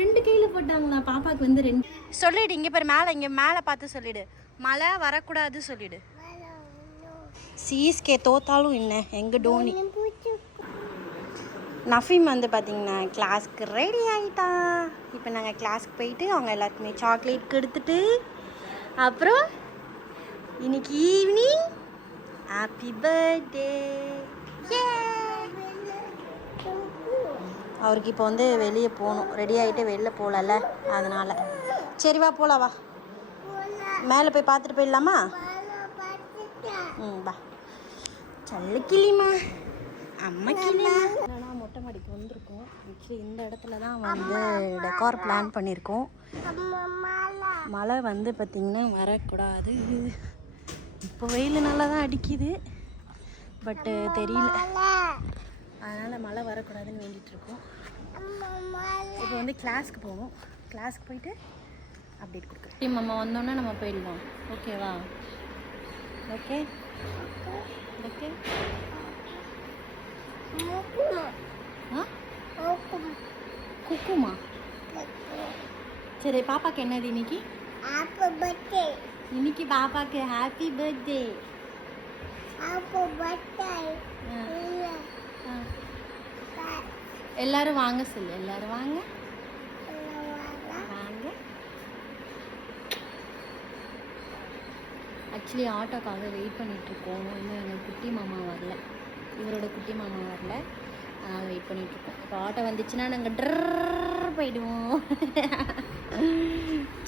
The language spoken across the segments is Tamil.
ரெண்டு கையில போட்டாங்களா பாப்பாக்கு வந்து ரெண்டு. சொல்லிடு இங்க பாரு, மேலே இங்க மேலே பார்த்து சொல்லிடு, மழை வரக்கூடாது சொல்லிடு. சிஎஸ்கே தோத்தாலும் என்ன எங்கள் டோனி. நஃபீம் வந்து பார்த்திங்கன்னா கிளாஸ்க்கு ரெடி ஆகிட்டா. இப்போ நாங்கள் கிளாஸ்க்கு போயிட்டு அவங்க எல்லாருக்குமே சாக்லேட் கொடுத்துட்டு அப்புறம் இன்னைக்கு ஈவினிங் ஹாப்பி பர்த்டே. அவருக்கு இப்போ வந்து வெளியே போகணும், ரெடி ஆகிட்டு வெளில போகலல்ல, அதனால் சரி வா போகலாம், வா மேலே போய் பார்த்துட்டு போயிடலாமா? வா சல்ல கிளிமா அம்மா கிளிமா. என்னன்னா மொட்டை மாடிக்கு வந்திருக்கோம். ஆக்சுவலி இந்த இடத்துல தான் வந்து டெக்கார் பிளான் பண்ணியிருக்கோம். மழை வந்து பார்த்திங்கன்னா வரக்கூடாது. இப்போ வெயில் நல்லா தான் அடிக்குது, பட்டு தெரியல, அதனால் மழை வரக்கூடாதுன்னு வேண்டிகிட்ருக்கோம். இப்போ வந்து கிளாஸ்க்கு போவோம், கிளாஸ்க்கு போயிட்டு அப்டேட் கொடுக்குறேன். டீம் அம்மா வந்தோன்னே நம்ம போயிடலாம், ஓகேவா? Okay okay. குக்குமா? சரி, பாப்பாக்கு என்னது இன்னைக்கு? இன்னைக்கு பாப்பாக்கு ஹாப்பி பர்த்டே. எல்லாரும் வாங்க சொல்லு, எல்லாரும் வாங்க வாங்க. ஆக்சுவலி ஆட்டோக்காக வெயிட் பண்ணிகிட்ருக்கோம். இன்னும் எங்கள் குட்டி மாமா வரல, இவரோட குட்டி மாமா வரல, அதனால் வெயிட் பண்ணிகிட்ருக்கோம். இப்போ ஆட்டோ வந்துச்சுன்னா நாங்கள் ட்ரர் போயிடுவோம்.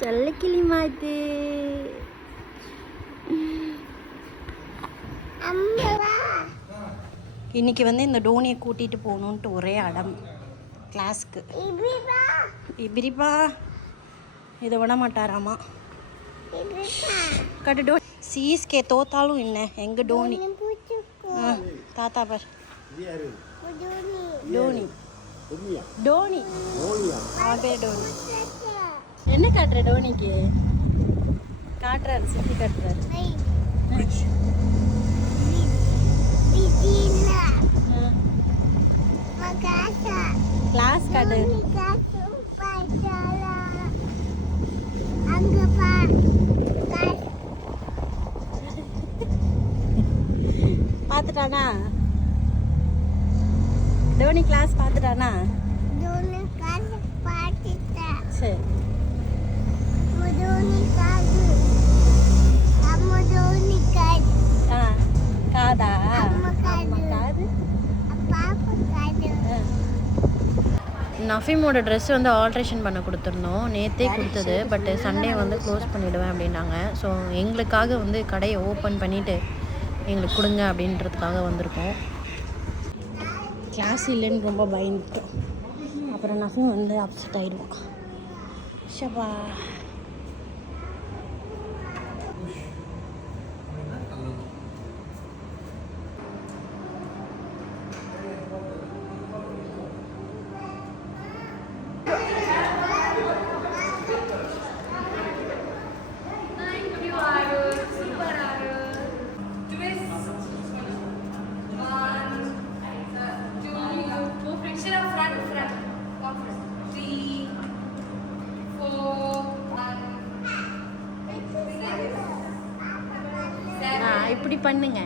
சொல்ல கிளிமா இது. இன்னைக்கு வந்து இந்த டோனியை கூட்டிகிட்டு போகணுன்ட்டு ஒரே அடம் கிளாஸ்க்கு. இப்படிப்பா இதை விட மாட்டாராமா. கட்டு டோனி. சிஎஸ்கே தோத்தாலும் என்ன எங்கள் டோனி. தாத்தா பார், டோனி டோனி அவன் பேர் டோனி. என்ன காட்டுற டோனிக்கு? காட்டுறாரு, சுற்றி காட்டுறாரு. கிளாஸ் காட்டு. பார்த்துட்டானா டோனி? கிளாஸ் பார்த்துட்டானா? சரி. காதா? காது. நஃபீமோட ட்ரெஸ் வந்து ஆல்ட்ரேஷன் பண்ண கொடுத்துருந்தோம், நேற்றே கொடுத்தது. பட்டு சண்டே வந்து க்ளோஸ் பண்ணிவிடுவேன் அப்படின்னாங்க. ஸோ எங்களுக்காக வந்து கடையை ஓப்பன் பண்ணிவிட்டு எங்களுக்கு கொடுங்க அப்படின்றதுக்காக வந்திருக்கோம். கிளாஸ் இல்லைன்னு ரொம்ப பயந்துட்டோம். அப்புறம் நஃபீம் வந்து அப்செட் ஆகிடுவோம். ஷபா. இப்படி பண்ணுங்க.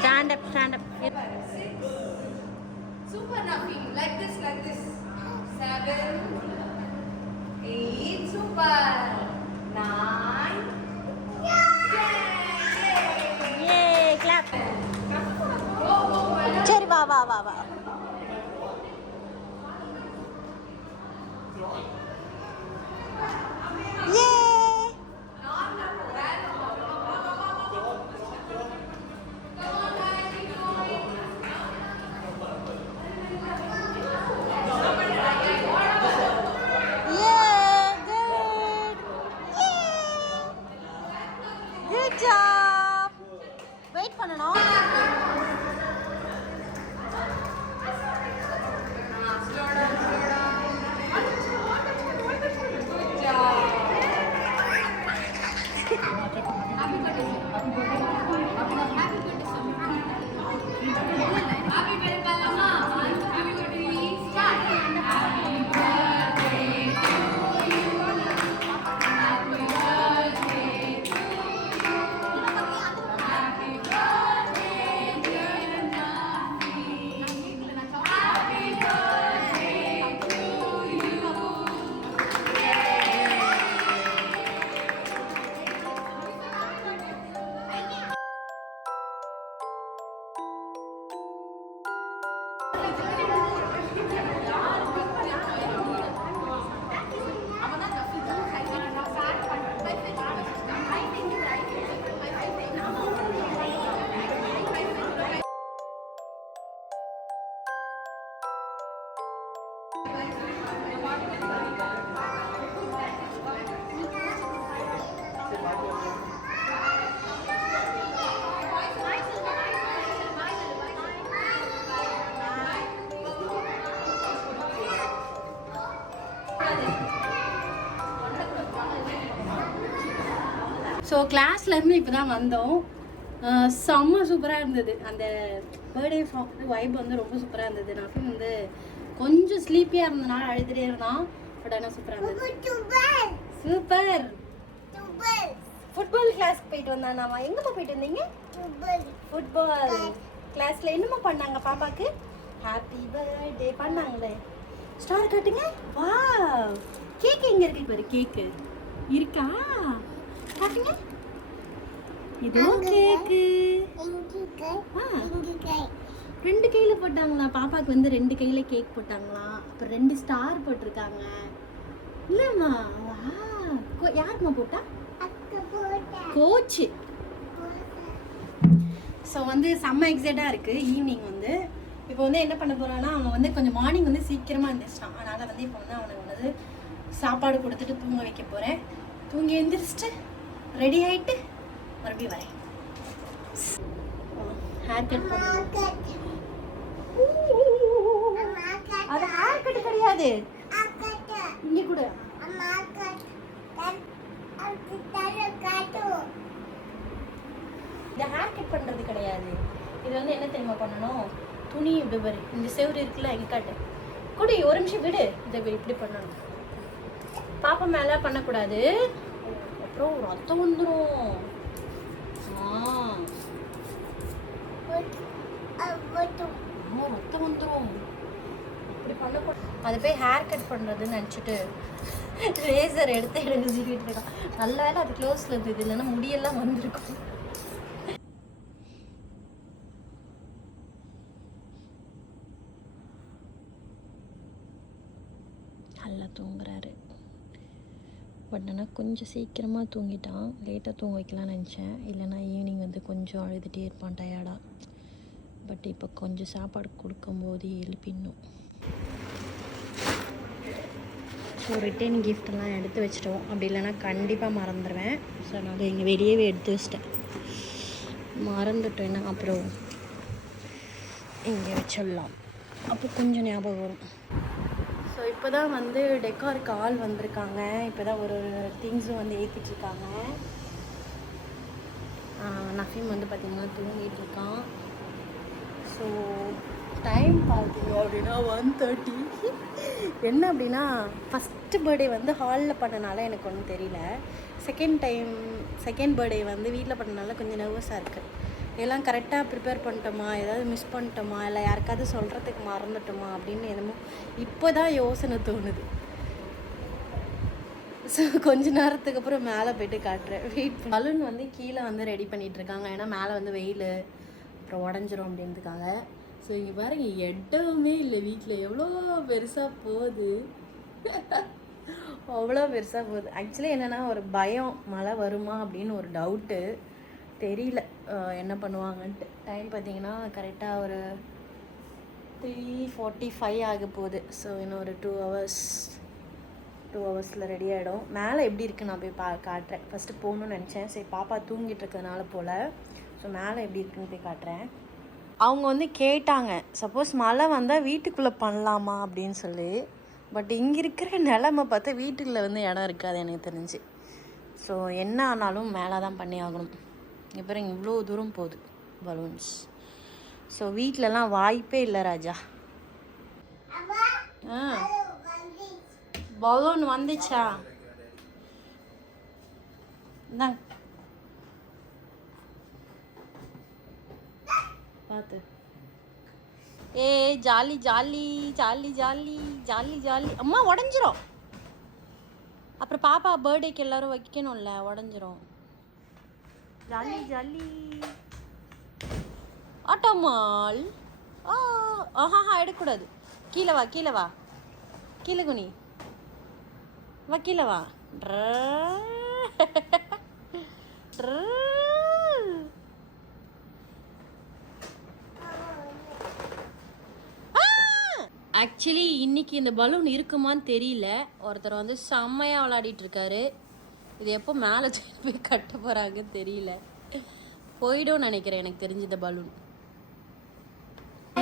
Stand up, stand up. Super Nafeen, like this, like this. 7, 8, super. 9. Yay, clap. சரி வா வா வா வா. ஸோ கிளாஸ்லேருந்து இப்போ தான் வந்தோம். செம்ம சூப்பராக இருந்தது. அந்த பர்த்டே வைப் வந்து ரொம்ப சூப்பராக இருந்தது. நான் வந்து கொஞ்சம் ஸ்லீப்பியாக இருந்தனால அழுதுகிட்டே இருந்தான். பட் ஆனால் சூப்பராக இருந்தது. சூப்பர். ஃபுட்பால் கிளாஸ்க்கு போயிட்டு வந்தானாமா. எங்கேம்மா போயிட்டு வந்தீங்க? ஃபுட்பால் கிளாஸில் என்னம்மா பண்ணாங்க பாப்பாக்கு? Happy birthday பண்ணாங்களே. ஸ்டார் காட்டுங்க. வா, கேக் எங்கே இருக்கு பாரு. கேக்கு இருக்கா காட்டுங்க. இதோ கேக்கு. ரெண்டு கையில போட்டாங்களா பாப்பாக்கு வந்து 2 கையில கேக் போட்டாங்களா. அப்புறம் 2 ஸ்டார் போட்டிருக்காங்க. இல்லம்மா. யாரும்மா போட்டா? கோச்சு. ஸோ வந்து செம்ம எக்ஸைட்டாக இருக்குது. ஈவினிங் வந்து இப்போ வந்து என்ன பண்ண போகிறான்னா, அவன் வந்து கொஞ்சம் மார்னிங் வந்து சீக்கிரமாக எழுந்திரிச்சிட்டான். அதனால் வந்து இப்போ வந்து அவனுக்கு வந்து சாப்பாடு கொடுத்துட்டு தூங்க வைக்க போகிறேன். தூங்கி எழுந்திரிச்சிட்டு ரெடி ஆகிட்டு மறுபடியும் வரேன். ஹேர் கட் அது ஹேர் கட் கிடையாது. இங்கே கூட இந்த ஹேர் கட் பண்ணுறது கிடையாது. இது வந்து என்ன தெரியுமா பண்ணணும்? துணி இப்படி வரு. இந்த செவரு இருக்குல்ல, எங்க காட்டு கூட. ஒரு நிமிஷம் விடு. இதை இப்படி பண்ணணும். பாப்பா மேலே பண்ணக்கூடாது. அப்புறம் ரத்தம் வந்துடும். ரத்தம் வந்துடும். இப்படி பண்ணக்கூடாது. அது போய் ஹேர் கட் பண்ணுறதுன்னு நினச்சிட்டு ரேசர் எடுத்து எனக்கு சீக்கிட்டு இருக்கான். நல்ல வேலை அது க்ளோஸில் இருந்தது, இல்லைன்னா முடியெல்லாம் வந்திருக்கும். நல்லா தூங்குறாரு. பட் ஆனால் கொஞ்சம் சீக்கிரமாக தூங்கிட்டான். லேட்டாக தூங்க வைக்கலாம்னு நினச்சேன். இல்லைனா ஈவினிங் வந்து கொஞ்சம் அழுதுகிட்டே இருப்பான் டயர்டாக. பட் இப்போ கொஞ்சம் சாப்பாடு கொடுக்கும்போது எழுப்பிடணும். ஸோ ரிட்டர்ன் கிஃப்டெல்லாம் எடுத்து வச்சிட்டோம். அப்படி இல்லைனா கண்டிப்பாக மறந்துடுவேன். ஸோ அதனால் இங்கே வெளியவே எடுத்து வச்சிட்டேன். மறந்துட்டேன்னா அப்புறம் இங்கே வச்சிடலாம். அப்போ கொஞ்சம் ஞாபகம் வரும். ஸோ இப்போ தான் வந்து டெக்காருக்கு ஆள் வந்திருக்காங்க. இப்போ தான் ஒரு திங்ஸும் வந்து ஏற்றிட்டுருக்காங்க. நஃபீம் வந்து பார்த்திங்கன்னா தூங்கிட்டு இருக்கான். ஸோ டைம் பார்த்தீங்க அப்படின்னா 1:30. என்ன அப்படின்னா ஃபஸ்ட்டு பர்த்டே வந்து ஹாலில் பண்ணனால எனக்கு ஒன்றும் தெரியல. செகண்ட் பர்த்டே வந்து வீட்டில் பண்ணனால கொஞ்சம் நர்வஸாக இருக்குது. எல்லாம் கரெக்டாக ப்ரிப்பேர் பண்ணிட்டோமா, ஏதாவது மிஸ் பண்ணிட்டோமா, இல்லை யாருக்காவது சொல்கிறதுக்கு மறந்துட்டோமா அப்படின்னு என்னமோ இப்போ தான் யோசனை தோணுது. ஸோ கொஞ்ச நேரத்துக்கு அப்புறம் மேலே போய்ட்டு காட்டுறேன். பலூன் வந்து கீழே வந்து ரெடி பண்ணிகிட்ருக்காங்க. ஏன்னா மேலே வந்து வெயில் அப்புறம் உடஞ்சிரும் அப்படின்றதுக்காக. ஸோ இங்கே பாருங்க, இடமே இல்லை வீட்டில். எவ்வளோ பெருசாக போகுது, அவ்வளோ பெருசாக போகுது. ஆக்சுவலி என்னென்னா ஒரு பயம், மழை வருமா அப்படின்னு ஒரு டவுட்டு. தெரியல என்ன பண்ணுவாங்கன்ட்டு. டைம் பார்த்திங்கன்னா கரெக்டாக ஒரு 3:45 ஆக போகுது. ஸோ இன்னும் ஒரு 2 ஹவர்ஸில் ரெடி ஆகிடும். மேலே எப்படி இருக்குன்னு நான் போய் காட்டுறேன். ஃபஸ்ட்டு போகணுன்னு நினச்சேன். சரி பாப்பா தூங்கிட்டு இருக்கிறதுனால போல். ஸோ மேலே எப்படி இருக்குன்னு போய் காட்டுறேன். அவங்க வந்து கேட்டாங்க, சப்போஸ் மழை வந்தால் வீட்டுக்குள்ளே பண்ணலாமா அப்படின்னு சொல்லி. பட் இங்கே இருக்கிற நிலமை பார்த்தா வீட்டுக்குள்ளே வந்து இடம் இருக்காது எனக்கு தெரிஞ்சு. ஸோ என்ன ஆனாலும் மேலே தான் பண்ணி ஆகணும். அப்புறம் இவ்வளோ தூரம் போகுது பலூன்ஸ். ஸோ வீட்டிலலாம் வாய்ப்பே இல்லை ராஜா. பலூன் வந்துச்சா? இந்தாங்க பார்த்து. ஏ jolly jolly jolly jolly jolly jolly. அம்மா உடஞ்சிரும். அப்புறம் பாப்பா பர்த்டேக்கு எல்லோரும் வைக்கணும்ல, உடஞ்சிரும். Jolly jolly ஆட்டோமால். ஆஹா எடுக்கக்கூடாது. கீழே வா, கீழே வா, கீழே குனி வா, கீழே வா. ஆக்சுவலி இன்னைக்கு இந்த பலூன் இருக்குமான்னு தெரியல. ஒருத்தர் வந்து செம்மையாக விளையாடிட்டு இருக்காரு. இது எப்போ மேலே போய் கட்ட போகிறாங்கன்னு தெரியல. போயிடும் நினைக்கிறேன் எனக்கு தெரிஞ்ச இந்த பலூன்.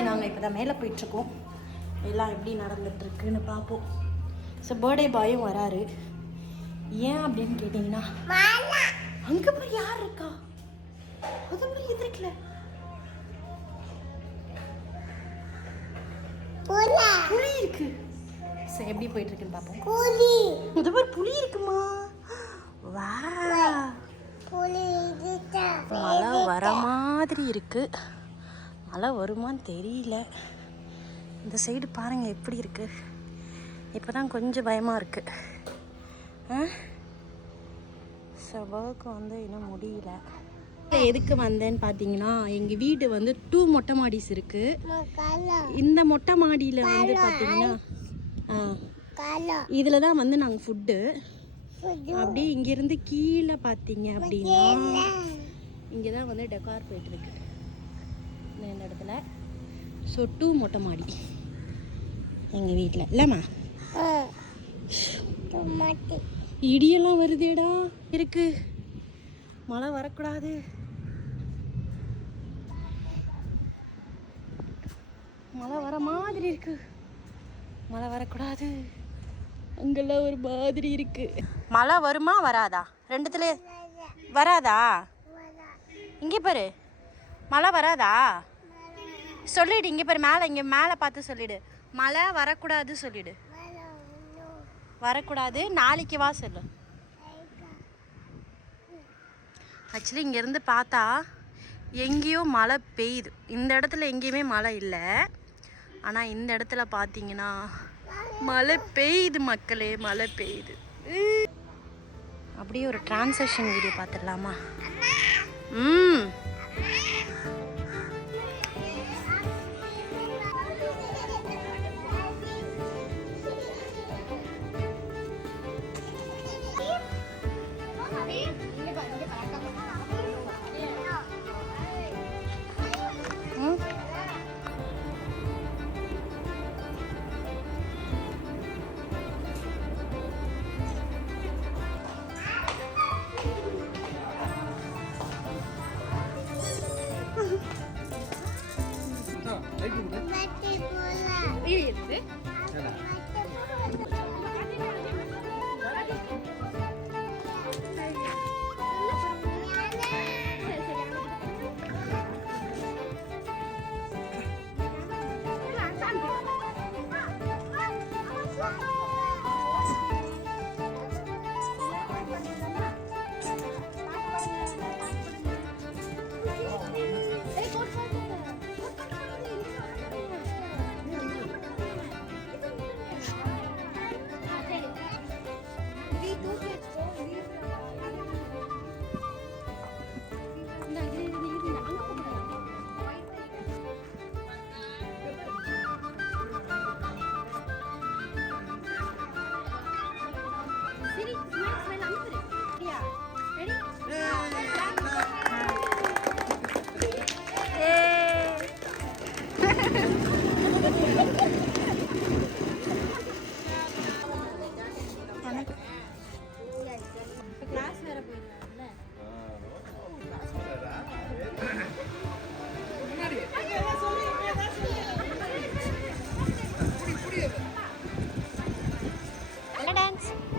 நாங்கள் இப்போ தான் மேலே போயிட்டுருக்கோம். எல்லாம் எப்படி நடந்துட்டுருக்குன்னு பார்ப்போம். ஸோ பர்த்டே பாயும் வராரு. ஏன் அப்படின்னு கேட்டிங்கன்னா அங்கே போய் யார் இருக்கா அது மாதிரி எதிர்க்கல புலி இருக்கு. சரி எப்படி போயிட்டு இருக்குன்னு பார்ப்போம். அது மாதிரி புலி இருக்குமா? வா மழை வர மாதிரி இருக்கு. மழை வருமான்னு தெரியல. இந்த சைடு பாருங்க எப்படி இருக்கு. இப்போதான் கொஞ்சம் பயமா இருக்கு. ஒர்க் வந்து இன்னும் முடியல. எதுக்கு வந்தேன்னு பார்த்தீங்கன்னா எங்கள் வீடு வந்து 2 மொட்டை மாடிஸ் இருக்கு. இந்த மொட்டை மாடியில் வந்து பார்த்தீங்கன்னா இதில் தான் வந்து நாங்கள் ஃபுட்டு அப்படியே இங்கேருந்து கீழே பார்த்தீங்க அப்படின்னா இங்கே தான் வந்து டெக்கார் போயிட்டுருக்கு இந்த இடத்துல. ஸோ 2 மொட்டை மாடி எங்கள் வீட்டில் இல்லைம்மா. இடியெல்லாம் வருதேடா இருக்கு. மழை வரக்கூடாது. மழை வர மாதிரி இருக்கு. மழை வரக்கூடாது. அங்கெல்லாம் ஒரு மாதிரி இருக்கு. மழை வருமா வராதா? ரெண்டுத்துல வராதா? இங்கே பாரு மழை வராதா சொல்லிடு. இங்கே பாரு மேலே, இங்கே மேலே பார்த்து சொல்லிடு. மழை வரக்கூடாது சொல்லிடு. வரக்கூடாது நாளைக்கு வா சொல்லு. ஆக்சுவலி இங்கேருந்து பார்த்தா எங்கேயோ மழை பெய்யுது. இந்த இடத்துல எங்கேயுமே மழை இல்லை. ஆனால் இந்த இடத்துல பார்த்தீங்கன்னா மழை பெய்யுது மக்களே, மழை பெய்யுது. அப்படியே ஒரு டிரான்சாக்ஷன் வீடியோ பார்த்துடலாமா?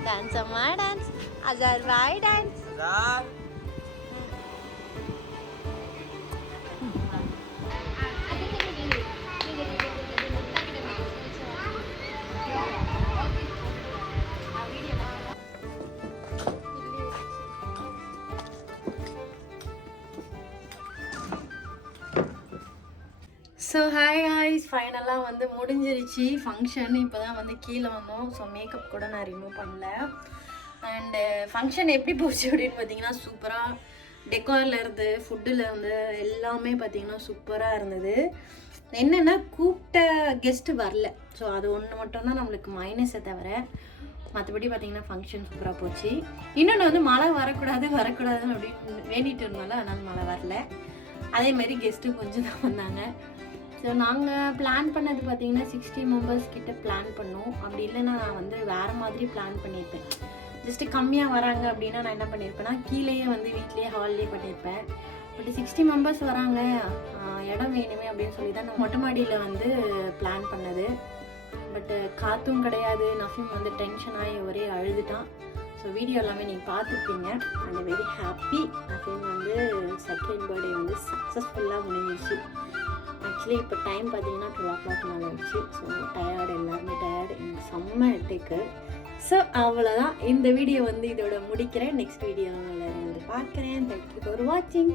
Dance sama dance, Azhar bhai dance. Azhar. So hi ஹாய்ஸ், ஃபைனலாக வந்து முடிஞ்சிருச்சு ஃபங்க்ஷன். இப்போ தான் வந்து கீழே வந்தோம். ஸோ மேக்கப் கூட நான் ரிமூவ் பண்ணல. அண்டு ஃபங்க்ஷன் எப்படி போச்சு அப்படின்னு பார்த்தீங்கன்னா சூப்பராக டெக்காரில் இருந்து ஃபுட்டில் வந்து எல்லாமே பார்த்தீங்கன்னா சூப்பராக இருந்தது. என்னென்னா கூப்பிட்ட கெஸ்ட்டு வரல. ஸோ அது ஒன்று மட்டும்தான் நம்மளுக்கு மைனஸை தவிர மற்றபடி பார்த்தீங்கன்னா ஃபங்க்ஷன் சூப்பராக போச்சு. இன்னொன்று வந்து மழை வரக்கூடாதுன்னு அப்படின்னு வேண்டிட்டு இருந்தால, அதனால் மழை வரல. அதேமாரி கெஸ்ட்டு கொஞ்சம் தான் வந்தாங்க. ஸோ நாங்கள் பிளான் பண்ணது பார்த்தீங்கன்னா 60 மெம்பர்ஸ் கிட்ட பிளான் பண்ணோம். அப்படி இல்லைன்னா நான் வந்து வேறு மாதிரி பிளான் பண்ணியிருப்பேன். ஜஸ்ட்டு கம்மியாக வராங்க அப்படின்னா நான் என்ன பண்ணியிருப்பேன்னா கீழேயே வந்து வீட்லேயே ஹால்லேயே பண்ணியிருப்பேன். பட் 60 மெம்பர்ஸ் வராங்க, இடம் வேணுமே அப்படின்னு சொல்லி தான் நான் மொட்டை மாடியில் வந்து பிளான் பண்ணது. பட்டு காற்றும் கிடையாது. நஃபீம் வந்து டென்ஷன் ஆகி ஒரே அழுதுட்டான். ஸோ வீடியோ எல்லாமே நீங்கள் பார்த்துருப்பீங்க. And very happy. நஃபீம் வந்து செகண்ட் பர்த்டே வந்து சக்ஸஸ்ஃபுல்லாக முடிஞ்சிச்சு. ஆக்சுவலி இப்போ டைம் பார்த்தீங்கன்னா 12 o'clock மேலே ஆச்சு. ஸோ டயர்டு, எல்லாருமே டயர்டு, எனக்கு செம்ம ஹெட்டேக்கு. ஸோ அவ்வளோதான். இந்த வீடியோ வந்து இதோட முடிக்கிறேன். நெக்ஸ்ட் வீடியோ வந்து பார்க்குறேன். தேங்க்யூ ஃபார் வாட்சிங்.